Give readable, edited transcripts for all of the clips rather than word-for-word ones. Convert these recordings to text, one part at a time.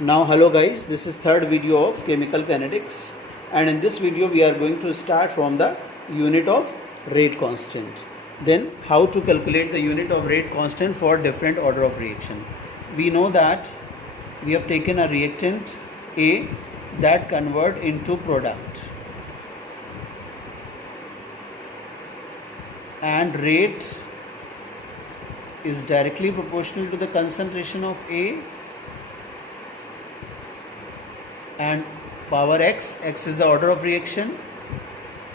Now hello guys, this is third video of chemical kinetics, and in this video we are going to start from the unit of rate constant. Then how to calculate the unit of rate constant for different order of reaction. We know that we have taken a reactant A that convert into product, and rate is directly proportional to the concentration of A, and power x is the order of reaction,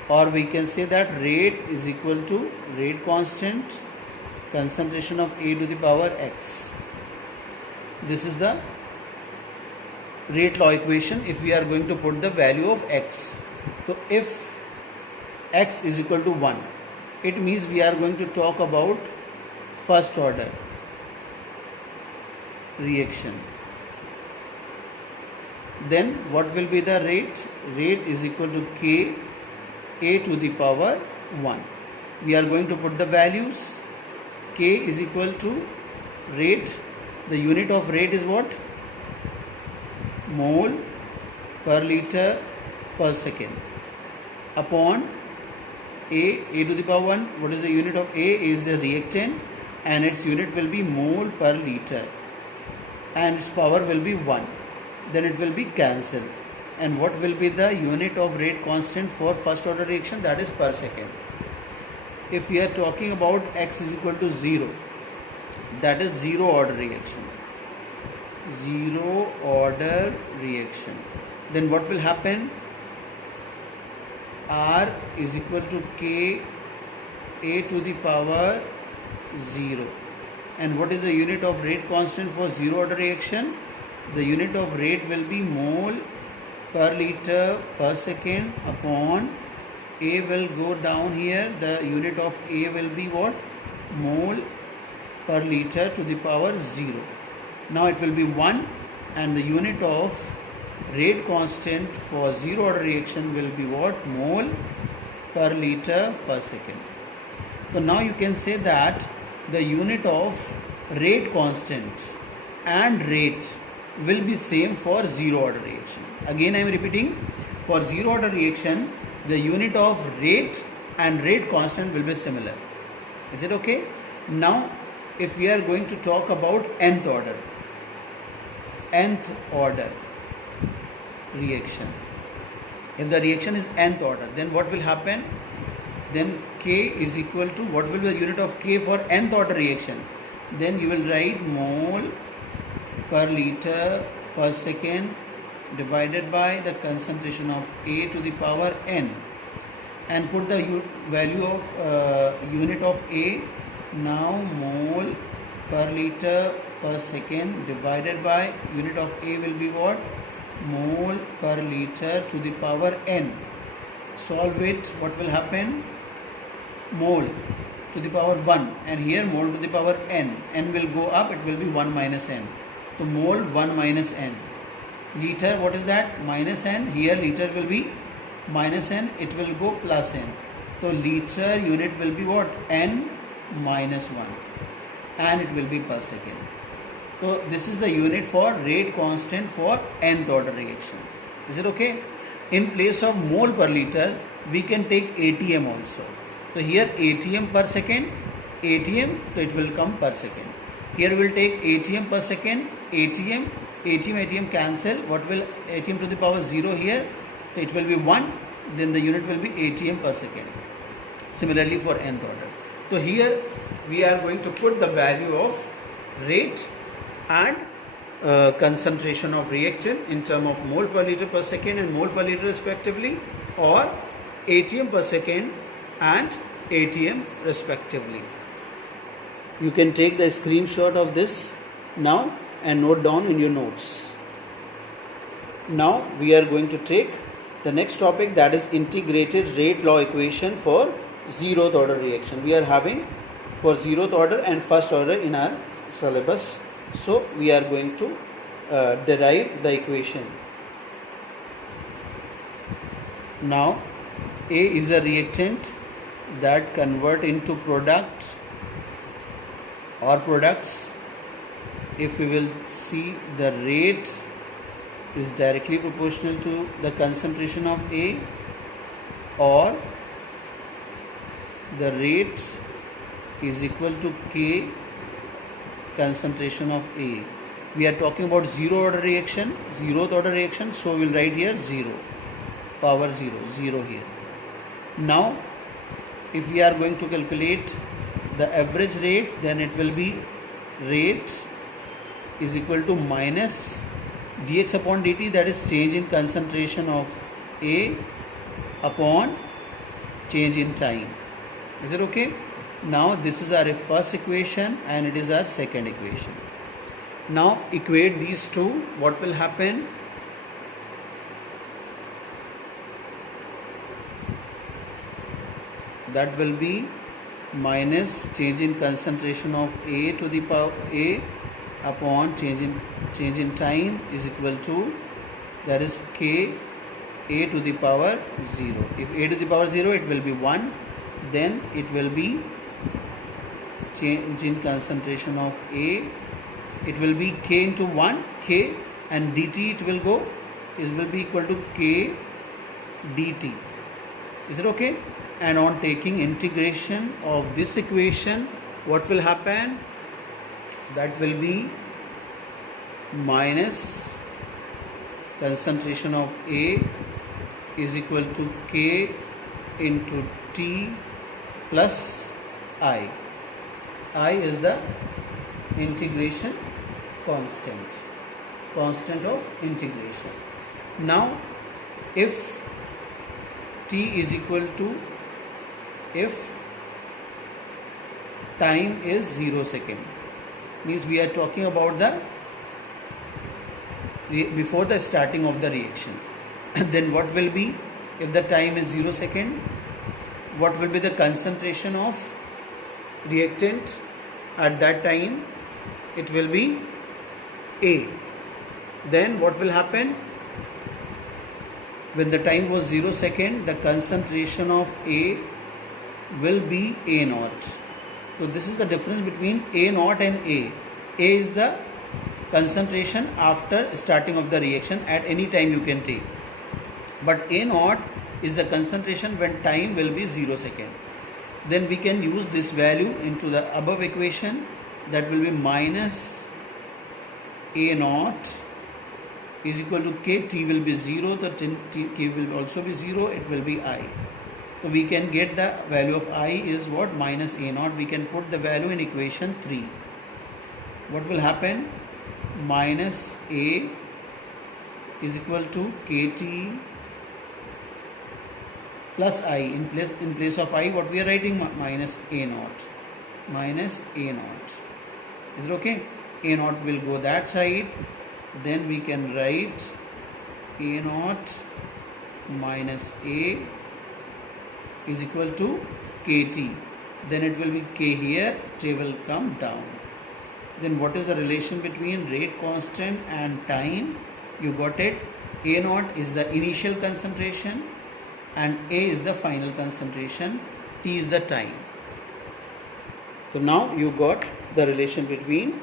or we can say that rate is equal to rate constant concentration of A to the power x. This is the rate law equation if we are going to put the value of x. So if x is equal to 1, it means we are going to talk about first order reaction. Then what will be the rate? Rate is equal to K A to the power 1. We are going to put the values. K is equal to rate. The unit of rate is what? Mole per liter per second upon A to the power 1. What is the unit of A? Is a reactant, and its unit will be mole per liter, and its power will be 1. Then it will be cancelled. And what will be the unit of rate constant for first order reaction? That is per second. If we are talking about x is equal to 0, that is zero order reaction. Zero order reaction. Then what will happen? R is equal to K A to the power 0. And what is the unit of rate constant for zero order reaction? The unit of rate will be mole per liter per second upon A will go down here. The unit of A will be what? Mole per liter to the power 0. Now it will be 1, and the unit of rate constant for zero order reaction will be what? Mole per liter per second. So now you can say that the unit of rate constant and rate will be same for zero order reaction. Again I am repeating, for zero order reaction the unit of rate and rate constant will be similar. Is it okay? Now if we are going to talk about nth order reaction, if the reaction is nth order, then what will happen? Then K is equal to, what will be the unit of K for nth order reaction? Then you will write mole per liter per second divided by the concentration of A to the power n, and put the value of unit of A. Now mole per liter per second divided by unit of A will be what? Mole per liter to the power n. Solve it. What will happen? Mole to the power 1, and here mole to the power n. N will go up, it will be 1 minus n. So mole 1 minus n. Liter, what is that? Minus n. Here liter will be minus n, it will go plus n. So liter unit will be what? N minus 1, and it will be per second. So this is the unit for rate constant for nth order reaction. Is it okay? In place of mole per liter, we can take ATM also. So here ATM per second, ATM, so it will come per second. Here we will take ATM per second, ATM cancel. What will ATM to the power 0 here? So it will be 1, then the unit will be ATM per second. Similarly for nth order. So here we are going to put the value of rate and concentration of reactant in term of mole per liter per second and mole per liter respectively, or ATM per second and ATM respectively. You can take the screenshot of this now and note down in your notes. Now we are going to take the next topic, that is integrated rate law equation for zeroth order reaction. We are having for zeroth order and first order in our syllabus. So we are going to derive the equation. Now A is a reactant that convert into product or products. If we will see the rate is directly proportional to the concentration of A, or the rate is equal to K concentration of A. We are talking about zero order reaction, zeroth order reaction, so we'll write here 0, power 0 here. Now if we are going to calculate the average rate, then it will be rate is equal to minus dx upon dt, that is change in concentration of A upon change in time. Is it okay? Now this is our first equation and it is our second equation. Now equate these two. What will happen? That will be minus change in concentration of A to the power A upon change in time is equal to, that is K A to the power 0. If A to the power 0, it will be 1. Then it will be change in concentration of A. It will be K into 1, K, and dt it will be equal to K dt. Is it okay? And on taking integration of this equation, what will happen? That will be minus concentration of A is equal to K into T plus I. I is the integration constant of integration. Now if T is equal to, if time is 0 second, means we are talking about the before the starting of the reaction. Then what will be, if the time is 0 second, what will be the concentration of reactant at that time? It will be A. Then what will happen? When the time was 0 second, the concentration of A will be A naught. So this is the difference between A naught and A. A is the concentration after starting of the reaction, at any time you can take. But A naught is the concentration when time will be 0 second. Then we can use this value into the above equation. That will be minus A naught is equal to K. T will be 0, the K will also be 0, it will be I. So we can get the value of I is what? Minus A naught. We can put the value in equation 3. What will happen? Minus A is equal to KT plus I. In place of I, what we are writing? Minus A naught. Minus A naught. Is it okay? A naught will go that side. Then we can write A naught minus A is equal to KT. Then it will be K here, T will come down. Then what is the relation between rate constant and time? You got it. A naught is the initial concentration and A is the final concentration. T is the time. So now you got the relation between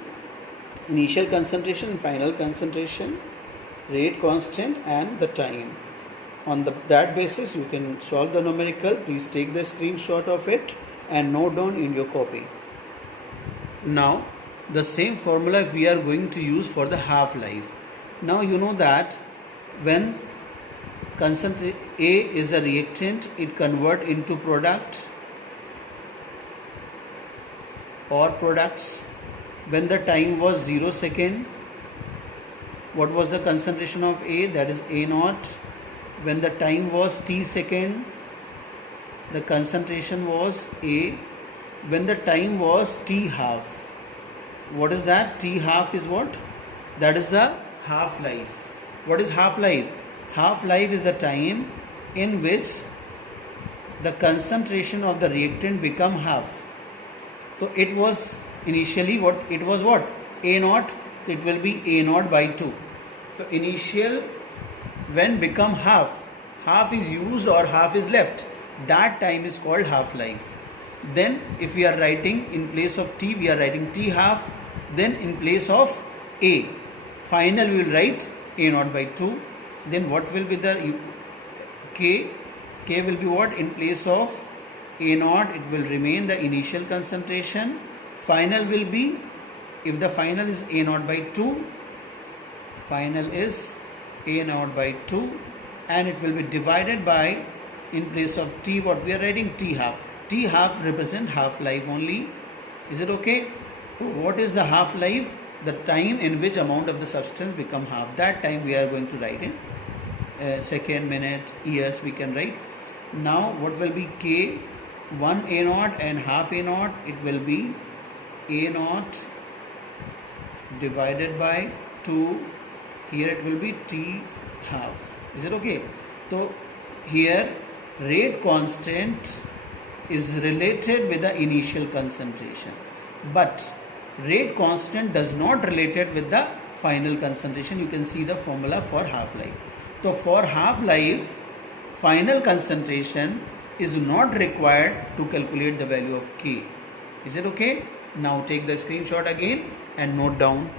initial concentration and final concentration, rate constant and the time. On that basis you can solve the numerical. Please take the screenshot of it and note down in your copy. Now the same formula we are going to use for the half-life. Now you know that when A is a reactant, it convert into product or products. When the time was 0 second, what was the concentration of A? That is A naught. When the time was T second, the concentration was A. When the time was T half, what is that? T half is what? That is the half-life. What is half-life? Half-life is the time in which the concentration of the reactant become half. So it was initially what? It was what? A naught. It will be A naught by 2. So initial when become half is used or half is left, that time is called half-life. Then if we are writing in place of T, we are writing T half. Then in place of A, final we will write A naught by 2. Then what will be the K? K will be what? In place of A naught, it will remain the initial concentration. Final will be, if the final is A naught by 2, final is A naught by 2, and it will be divided by, in place of T, what we are writing? T half. T half represent half-life only. Is it okay? So what is the half-life? The time in which amount of the substance become half. That time we are going to write in second, minute, years we can write. Now what will be K? 1 A naught and half A naught. It will be A naught divided by 2. Here it will be T half. Is it okay? So here rate constant is related with the initial concentration, but rate constant does not related with the final concentration. You can see the formula for half-life. So for half-life, final concentration is not required to calculate the value of K. Is it okay? Now take the screenshot again and note down.